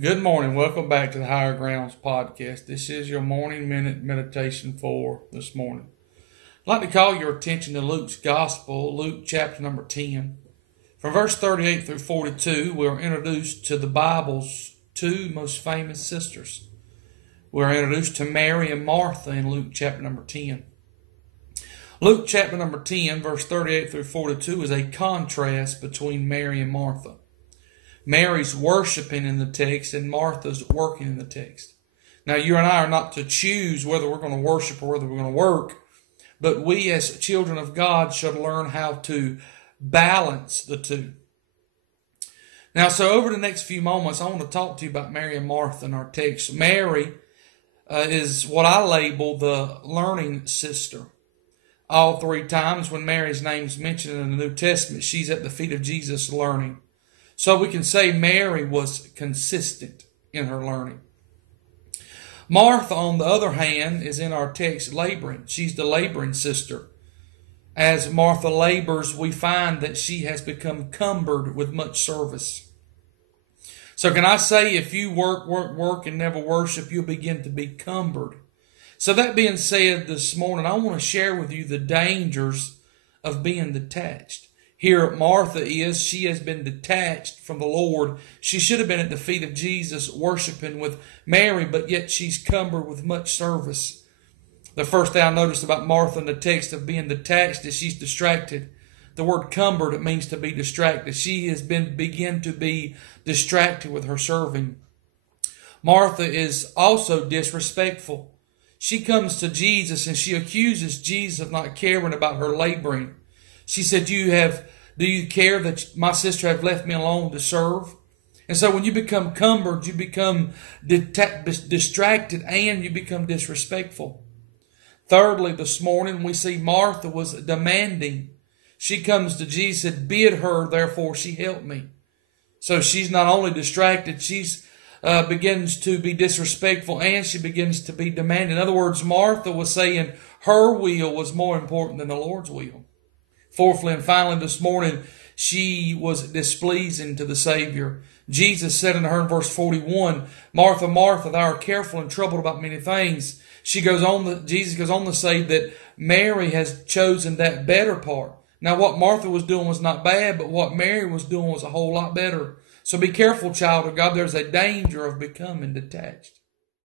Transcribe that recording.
Good morning. Welcome back to the Higher Grounds podcast. This is your morning minute meditation for this morning. I'd like to call your attention to Luke's Gospel, Luke chapter number 10. From verse 38 through 42, we are introduced to the Bible's two most famous sisters. We are introduced to Mary and Martha in Luke chapter number 10. Luke chapter number 10, verse 38 through 42 is a contrast between Mary and Martha. Mary's worshiping in the text and Martha's working in the text. Now, you and I are not to choose whether we're going to worship or whether we're going to work, but we as children of God should learn how to balance the two. Now, so over the next few moments, I want to talk to you about Mary and Martha in our text. Mary is what I label the learning sister. All three times when Mary's name is mentioned in the New Testament, she's at the feet of Jesus learning. So we can say Mary was consistent in her learning. Martha, on the other hand, is in our text laboring. She's the laboring sister. As Martha labors, we find that she has become cumbered with much service. So can I say if you work, and never worship, you'll begin to be cumbered. So that being said, this morning, I want to share with you the dangers of being detached. Here Martha is, she has been detached from the Lord. She should have been at the feet of Jesus worshiping with Mary, but yet she's cumbered with much service. The first thing I noticed about Martha in the text of being detached is she's distracted. The word cumbered, it means to be distracted. She has begin to be distracted with her serving. Martha is also disrespectful. She comes to Jesus and she accuses Jesus of not caring about her laboring. She said, do you care that my sister have left me alone to serve? And so when you become cumbered, you become distracted and you become disrespectful. Thirdly, this morning we see Martha was demanding. She comes to Jesus and said, bid her, therefore she helped me. So she's not only distracted, she's begins to be disrespectful and she begins to be demanding. In other words, Martha was saying her will was more important than the Lord's will. Fourthly and finally this morning, she was displeasing to the Savior. Jesus said unto her in verse 41, Martha, Martha, thou art careful and troubled about many things. Jesus goes on to say that Mary has chosen that better part. Now what Martha was doing was not bad, but what Mary was doing was a whole lot better. So be careful, child of God. There's a danger of becoming detached.